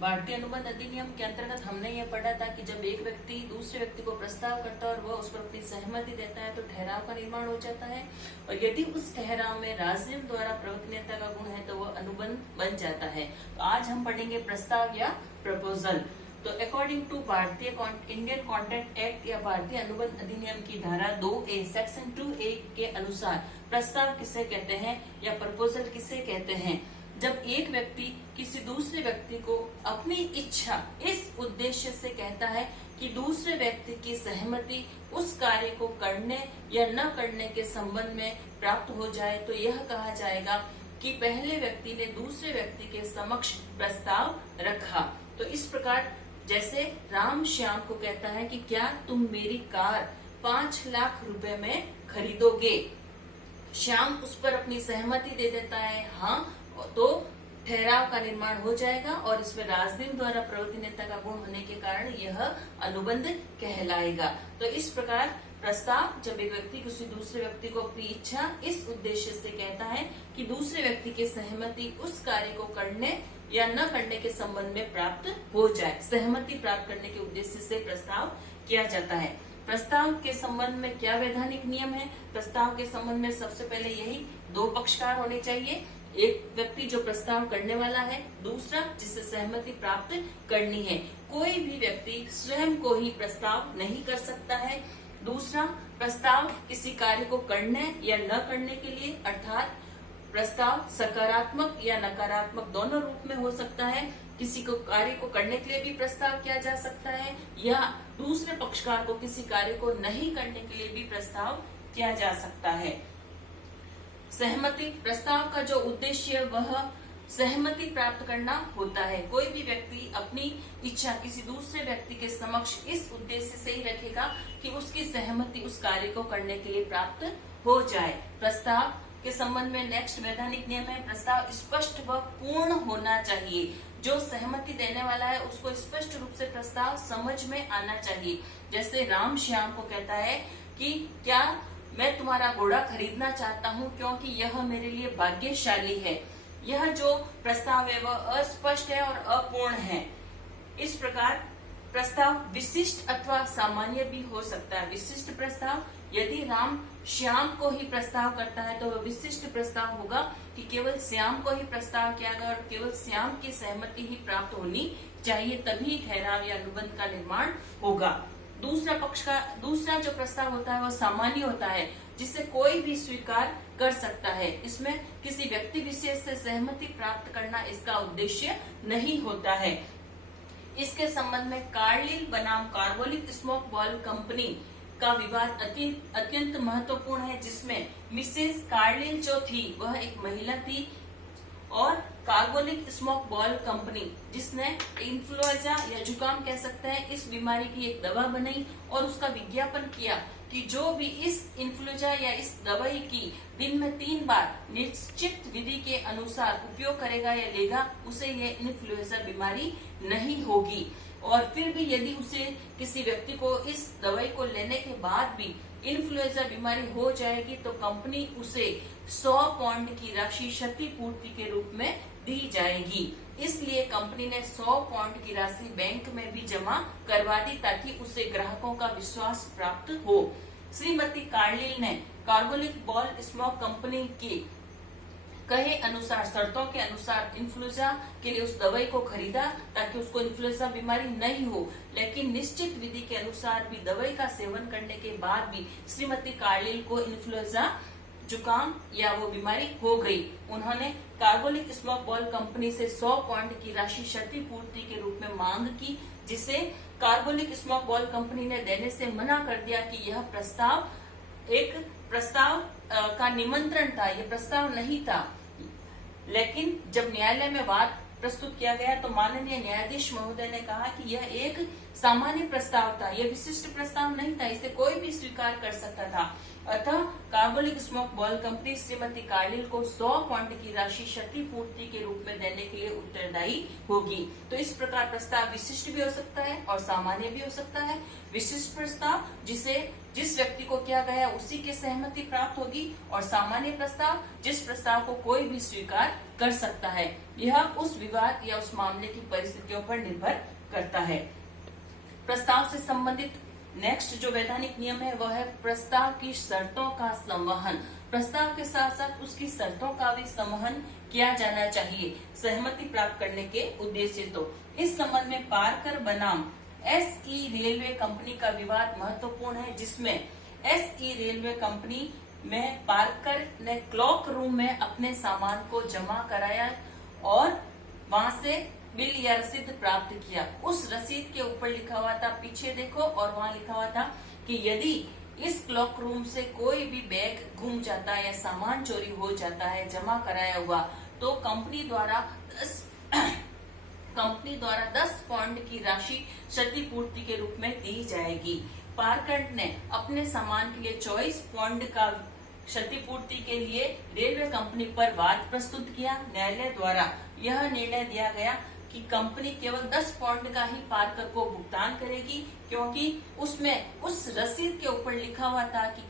भारतीय अनुबंध अधिनियम के अंतर्गत हमने ये पढ़ा था कि जब एक व्यक्ति दूसरे व्यक्ति को प्रस्ताव करता है और वह उस पर अपनी सहमति देता है तो ठहराव का निर्माण हो जाता है, और यदि उस ठहराव में राजनियम द्वारा प्रवर्तनीयता का गुण है तो वह अनुबंध बन जाता है। तो आज हम पढ़ेंगे प्रस्ताव या प्रपोजल। तो अकॉर्डिंग टू भारतीय इंडियन कॉन्ट्रैक्ट एक्ट या भारतीय अनुबंध अधिनियम की धारा 2A सेक्शन 2A के अनुसार प्रस्ताव किसे कहते हैं या प्रपोजल किसे कहते हैं? जब एक व्यक्ति किसी दूसरे व्यक्ति को अपनी इच्छा इस उद्देश्य से कहता है कि दूसरे व्यक्ति की सहमति उस कार्य को करने या न करने के संबंध में प्राप्त हो जाए तो यह कहा जाएगा कि पहले व्यक्ति ने दूसरे व्यक्ति के समक्ष प्रस्ताव रखा। तो इस प्रकार जैसे राम श्याम को कहता है कि क्या तुम मेरी कार 5 लाख रुपए में खरीदोगे? श्याम उस पर अपनी सहमति दे देता है हाँ, तो ठहराव का निर्माण हो जाएगा और इसमें राजनियम द्वारा प्रवर्तनीयता का गुण होने के कारण यह अनुबंध कहलाएगा। तो इस प्रकार प्रस्ताव जब एक व्यक्ति किसी दूसरे व्यक्ति को अपनी इच्छा इस उद्देश्य से कहता है कि दूसरे व्यक्ति की सहमति उस कार्य को करने या न करने के संबंध में प्राप्त हो जाए, सहमति प्राप्त करने के उद्देश्य से प्रस्ताव किया जाता है। प्रस्ताव के संबंध में क्या वैधानिक नियम है? प्रस्ताव के संबंध में सबसे पहले यही 2 पक्षकार होने चाहिए, एक व्यक्ति जो प्रस्ताव करने वाला है, दूसरा जिसे सहमति प्राप्त करनी है। कोई भी व्यक्ति स्वयं को ही प्रस्ताव नहीं कर सकता है। दूसरा, प्रस्ताव किसी कार्य को करने या न करने के लिए, अर्थात प्रस्ताव सकारात्मक या नकारात्मक दोनों रूप में हो सकता है। किसी को कार्य को करने के लिए भी प्रस्ताव किया जा सकता है या दूसरे पक्षकार को किसी कार्य को नहीं करने के लिए भी प्रस्ताव किया जा सकता है। सहमति प्रस्ताव का जो उद्देश्य वह सहमति प्राप्त करना होता है। कोई भी व्यक्ति अपनी इच्छा किसी दूसरे व्यक्ति के समक्ष इस उद्देश्य से ही रखेगा कि उसकी सहमति उस कार्य को करने के लिए प्राप्त हो जाए। प्रस्ताव के संबंध में नेक्स्ट वैधानिक नियम है, प्रस्ताव स्पष्ट व पूर्ण होना चाहिए। जो सहमति देने वाला है उसको स्पष्ट रूप से प्रस्ताव समझ में आना चाहिए। जैसे राम श्याम को कहता है कि क्या मैं तुम्हारा घोड़ा खरीदना चाहता हूँ क्योंकि यह मेरे लिए भाग्यशाली है। यह जो प्रस्ताव है वह अस्पष्ट है और अपूर्ण है। इस प्रकार प्रस्ताव विशिष्ट अथवा सामान्य भी हो सकता है। विशिष्ट प्रस्ताव, यदि राम श्याम को ही प्रस्ताव करता है तो वह विशिष्ट प्रस्ताव होगा कि केवल श्याम को ही प्रस्ताव किया गया और केवल श्याम की सहमति ही प्राप्त होनी चाहिए, तभी ठहराव या अनुबंध का निर्माण होगा। दूसरा जो प्रस्ताव होता है वह सामान्य होता है, जिसे कोई भी स्वीकार कर सकता है। इसमें किसी व्यक्ति विशेष से सहमति प्राप्त करना इसका उद्देश्य नहीं होता है। इसके संबंध में कार्लिल बनाम कार्बोनिक स्मोक बॉल कंपनी का विवाद अत्यंत महत्वपूर्ण है, जिसमें मिसेस कार्लिल जो थी वह एक महिला थी और कार्बोनिक स्मोक बॉल कंपनी जिसने इन्फ्लुएंजा या जुकाम कह सकते हैं इस बीमारी की एक दवा बनाई और उसका विज्ञापन किया कि जो भी इस इन्फ्लुएंजा या इस दवाई की दिन में 3 बार निश्चित विधि के अनुसार उपयोग करेगा या लेगा उसे ये इन्फ्लुएंजा बीमारी नहीं होगी। और फिर भी यदि उसे किसी व्यक्ति को इस दवाई को लेने के बाद भी इन्फ्लुएंजा बीमारी हो जाएगी तो कंपनी उसे 100 पाउंड की राशि क्षतिपूर्ति के रूप में दी जाएगी। इसलिए कंपनी ने 100 पाउंड की राशि बैंक में भी जमा करवा दी ताकि उसे ग्राहकों का विश्वास प्राप्त हो। श्रीमती कार्लिल ने कार्बोनिक बॉल स्मोक कंपनी की कहे अनुसार शर्तों के अनुसार इन्फ्लुएंजा के लिए उस दवाई को खरीदा ताकि उसको इन्फ्लुएंजा बीमारी नहीं हो, लेकिन निश्चित विधि के अनुसार भी दवाई का सेवन करने के बाद भी श्रीमती कार्लिल को इन्फ्लुएंजा जुकाम या वो बीमारी हो गई। उन्होंने कार्बोनिक स्मोक बॉल कंपनी से 100 पाउंड की राशि क्षतिपूर्ति के रूप में मांग की, जिसे कार्बोनिक स्मोक बॉल कंपनी ने देने से मना कर दिया कि यह प्रस्ताव एक प्रस्ताव का निमंत्रण था, यह प्रस्ताव नहीं था। लेकिन जब न्यायालय में वाद प्रस्तुत किया गया तो माननीय न्यायाधीश महोदय ने कहा कि यह एक सामान्य प्रस्ताव था, यह विशिष्ट प्रस्ताव नहीं था, इसे कोई भी स्वीकार कर सकता था। अतः carbolic smoke ball company Shrimati Carlill को 100 पाउंड की राशि क्षतिपूर्ति के रूप में देने के लिए उत्तरदायी होगी। तो इस प्रकार प्रस्ताव विशिष्ट भी हो सकता है और सामान्य भी हो सकता है। विशिष्ट प्रस्ताव जिस व्यक्ति को किया गया उसी की सहमति प्राप्त होगी, और सामान्य प्रस्ताव जिस प्रस्ताव को कोई भी स्वीकार कर सकता है। यह उस विवाद या उस मामले की परिस्थितियों पर निर्भर करता है। प्रस्ताव से संबंधित नेक्स्ट जो वैधानिक नियम है वह है प्रस्ताव की शर्तों का संवहन। प्रस्ताव के साथ साथ उसकी शर्तों का भी संवहन किया जाना चाहिए सहमति प्राप्त करने के उद्देश्य। तो इस संबंध में पारकर बनाम एसई रेलवे कंपनी का विवाद महत्वपूर्ण है, जिसमें एसई रेलवे कंपनी में पारकर ने क्लॉक रूम में अपने सामान को जमा कराया और वहां से बिल या रसीद प्राप्त किया। उस रसीद के ऊपर लिखा हुआ था, पीछे देखो, और वहां लिखा हुआ था कि यदि इस क्लॉक रूम से कोई भी बैग गुम जाता है या सामान चोरी हो जाता है जमा कराया हुआ, तो कंपनी द्वारा 10 पाउंड की राशि क्षतिपूर्ति के रूप में दी जाएगी। पारकर ने अपने सामान के लिए 24 पाउंड का क्षतिपूर्ति के लिए रेलवे कंपनी पर वाद प्रस्तुत किया। न्यायालय द्वारा यह निर्णय दिया गया कि कंपनी केवल 10 पाउंड का ही पारकर को भुगतान करेगी, क्योंकि उसमें उस रसीद के ऊपर लिखा हुआ था कि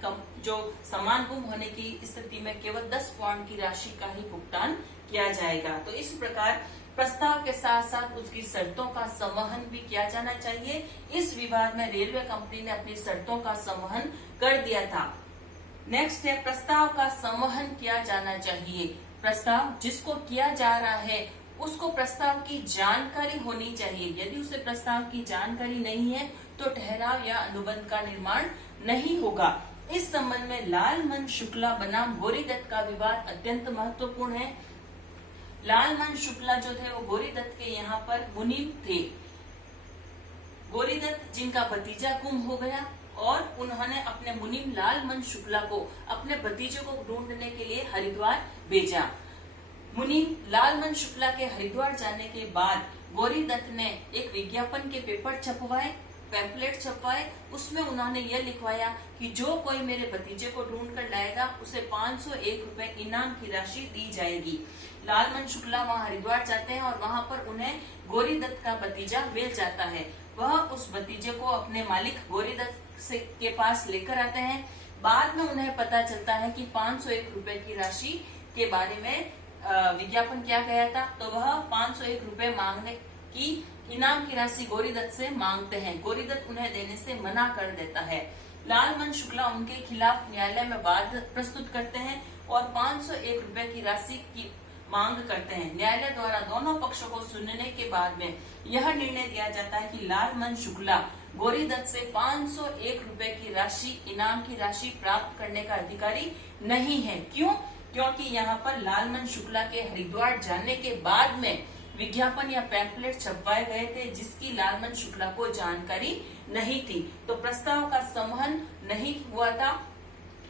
जो सामान गुम होने की स्थिति में केवल 10 पाउंड की राशि का ही भुगतान किया जाएगा। तो इस प्रकार प्रस्ताव के साथ साथ उसकी शर्तों का संवहन भी किया जाना चाहिए। इस विवाद में रेलवे कंपनी ने अपनी शर्तों का संवहन कर दिया था। नेक्स्ट है प्रस्ताव का संवहन किया जाना चाहिए। प्रस्ताव जिसको किया जा रहा है उसको प्रस्ताव की जानकारी होनी चाहिए। यदि उसे प्रस्ताव की जानकारी नहीं है तो ठहराव या अनुबंध का निर्माण नहीं होगा। इस संबंध में लालमन शुक्ला बनाम गौरीदत्त का विवाद अत्यंत महत्वपूर्ण है। लालमन शुक्ला जो थे वो गौरीदत्त के यहाँ पर मुनीम थे। गौरीदत्त जिनका भतीजा गुम हो गया और उन्होंने अपने मुनीम लालमन शुक्ला को अपने भतीजे को ढूंढने के लिए हरिद्वार भेजा। मुनीम लालमन शुक्ला के हरिद्वार जाने के बाद गौरीदत्त ने एक विज्ञापन के पेपर छपवाए, पैम्पलेट छपवाए। उसमें उन्होंने यह लिखवाया कि जो कोई मेरे भतीजे को ढूंढ कर लाएगा उसे 501 रुपए इनाम की राशि दी जाएगी। लालमन शुक्ला वहां हरिद्वार जाते हैं और वहां पर उन्हें गौरीदत्त का भतीजा मिल जाता है। वह उस भतीजे को अपने मालिक गौरीदत्त के पास लेकर आते हैं। बाद में उन्हें पता चलता है कि 501 रुपए की राशि के बारे में विज्ञापन किया गया था, तो वह 501 रुपए मांगने की इनाम की राशि गौरीदत्त से मांगते हैं। गौरीदत्त उन्हें देने से मना कर देता है। लालमन शुक्ला उनके खिलाफ न्यायालय में वाद प्रस्तुत करते हैं और 501 रुपए की राशि की मांग करते हैं। न्यायालय द्वारा दोनों पक्षों को सुनने के बाद में यह निर्णय दिया जाता है कि लालमन शुक्ला गौरीदत्त से 501 रुपए की राशि इनाम की राशि प्राप्त करने का अधिकारी नहीं है। क्यों? क्योंकि यहाँ पर लालमन शुक्ला के हरिद्वार जाने के बाद में विज्ञापन या पैम्पलेट छपवाए गए थे जिसकी लालमन शुक्ला को जानकारी नहीं थी। तो प्रस्ताव का संवहन नहीं हुआ था,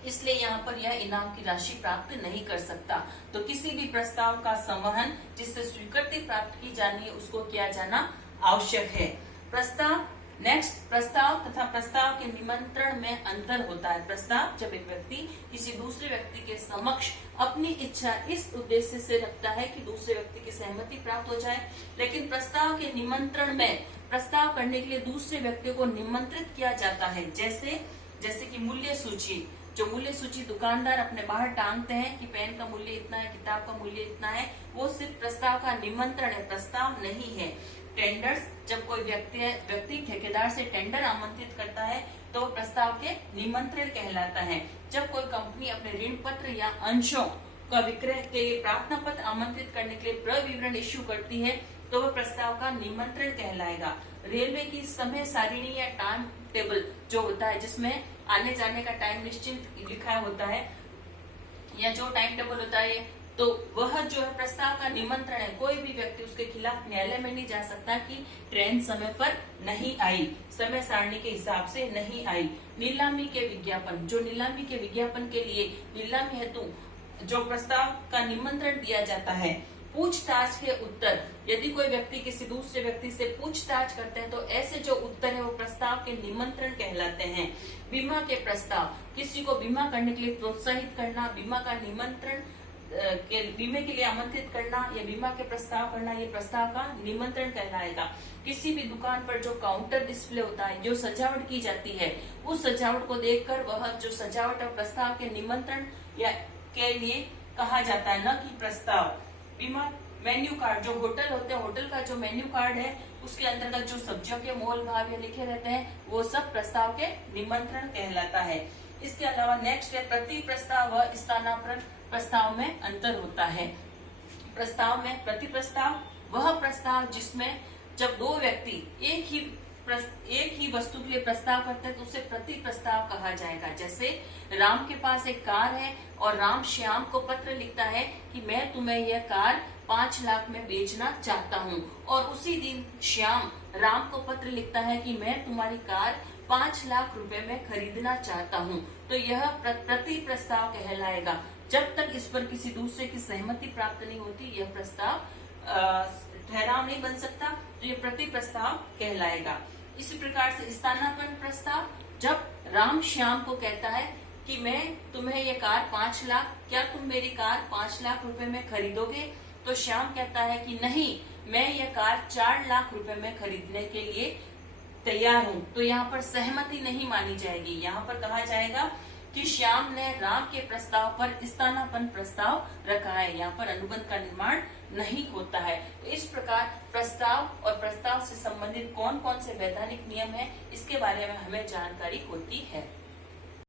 इसलिए यहाँ पर यह इनाम की राशि प्राप्त नहीं कर सकता। तो किसी भी प्रस्ताव का संवहन जिससे स्वीकृति प्राप्त की जानी है उसको किया जाना आवश्यक है। प्रस्ताव नेक्स्ट, प्रस्ताव तथा प्रस्ताव के निमंत्रण में अंतर होता है। प्रस्ताव जब एक व्यक्ति किसी दूसरे व्यक्ति के समक्ष अपनी इच्छा इस उद्देश्य से रखता है कि दूसरे व्यक्ति की सहमति प्राप्त हो जाए, लेकिन प्रस्ताव के निमंत्रण में प्रस्ताव करने के लिए दूसरे व्यक्ति को निमंत्रित किया जाता है। जैसे कि मूल्य सूची, जो मूल्य सूची दुकानदार अपने बाहर टांगते हैं कि पेन का मूल्य इतना है, किताब का मूल्य इतना है, वो सिर्फ प्रस्ताव का निमंत्रण है, प्रस्ताव नहीं है। टेंडर्स, जब कोई व्यक्ति ठेकेदार से टेंडर आमंत्रित करता है तो प्रस्ताव के निमंत्रण कहलाता है। जब कोई कंपनी अपने ऋण पत्र या अंशों का विक्रय के लिए प्रार्थना पत्र आमंत्रित करने के लिए प्रविवरण इश्यू करती है तो वह प्रस्ताव का निमंत्रण कहलाएगा। रेलवे की समय सारिणी या टाइम टेबल जो होता है, जिसमें आने जाने का टाइम निश्चित लिखा होता है या जो टाइम टेबल होता है, तो वह जो है प्रस्ताव का निमंत्रण है। कोई भी व्यक्ति उसके खिलाफ न्यायालय में नहीं जा सकता कि ट्रेन समय पर नहीं आई, समय सारणी के हिसाब से नहीं आई। नीलामी के विज्ञापन, जो नीलामी के विज्ञापन के लिए नीलामी हेतु जो प्रस्ताव का निमंत्रण दिया जाता है पूछताछ के उत्तर, यदि कोई व्यक्ति किसी दूसरे व्यक्ति से पूछताछ करते हैं तो ऐसे जो उत्तर है वो प्रस्ताव के निमंत्रण कहलाते हैं। बीमा के प्रस्ताव, किसी को बीमा करने के लिए प्रोत्साहित करना, बीमा का निमंत्रण बीमे के लिए आमंत्रित करना या बीमा के प्रस्ताव करना, ये प्रस्ताव का निमंत्रण कहलाएगा। किसी भी दुकान पर जो काउंटर डिस्प्ले होता है, जो सजावट की जाती है, उस सजावट को देखकर वह जो सजावट और प्रस्ताव के निमंत्रण या के लिए कहा जाता है, न कि प्रस्ताव। बीमा मेन्यू कार्ड, जो होटल होते हैं, होटल का जो मेन्यू कार्ड है उसके अंतर्गत जो सब्जियों के मोल भाव लिखे रहते हैं वो सब प्रस्ताव के निमंत्रण कहलाता है। इसके अलावा नेक्स्ट है प्रति प्रस्ताव व स्थानापन्न प्रस्ताव में अंतर होता है। प्रस्ताव में प्रति प्रस्ताव वह प्रस्ताव जिसमें जब दो व्यक्ति एक ही वस्तु के लिए प्रस्ताव करते हैं तो उसे प्रति प्रस्ताव कहा जाएगा। जैसे राम के पास एक कार है और राम श्याम को पत्र लिखता है कि मैं तुम्हें यह कार 5 लाख में बेचना चाहता हूँ, और उसी दिन श्याम राम को पत्र लिखता है कि मैं तुम्हारी कार 5 लाख रुपए में खरीदना चाहता हूँ। तो यह प्रति प्रस्ताव कहलाएगा। जब तक इस पर किसी दूसरे की सहमति प्राप्त नहीं होती यह प्रस्ताव ठहराव नहीं बन सकता, तो ये प्रति प्रस्ताव कहलाएगा। इसी प्रकार से स्थानापन्न प्रस्ताव, जब राम श्याम को कहता है कि मैं तुम्हें ये कार 5 लाख, क्या तुम मेरी कार 5 लाख रुपए में खरीदोगे? तो श्याम कहता है कि नहीं, मैं ये कार 4 लाख रुपए में खरीदने के लिए तैयार हूँ। तो यहाँ पर सहमति नहीं मानी जाएगी। यहाँ पर कहा जाएगा कि श्याम ने राम के प्रस्ताव पर स्थानापन्न प्रस्ताव रखा है। यहाँ पर अनुबंध का निर्माण नहीं होता है। तो इस प्रकार प्रस्ताव और प्रस्ताव से संबंधित कौन कौन से वैधानिक नियम है इसके बारे में हमें जानकारी होती है।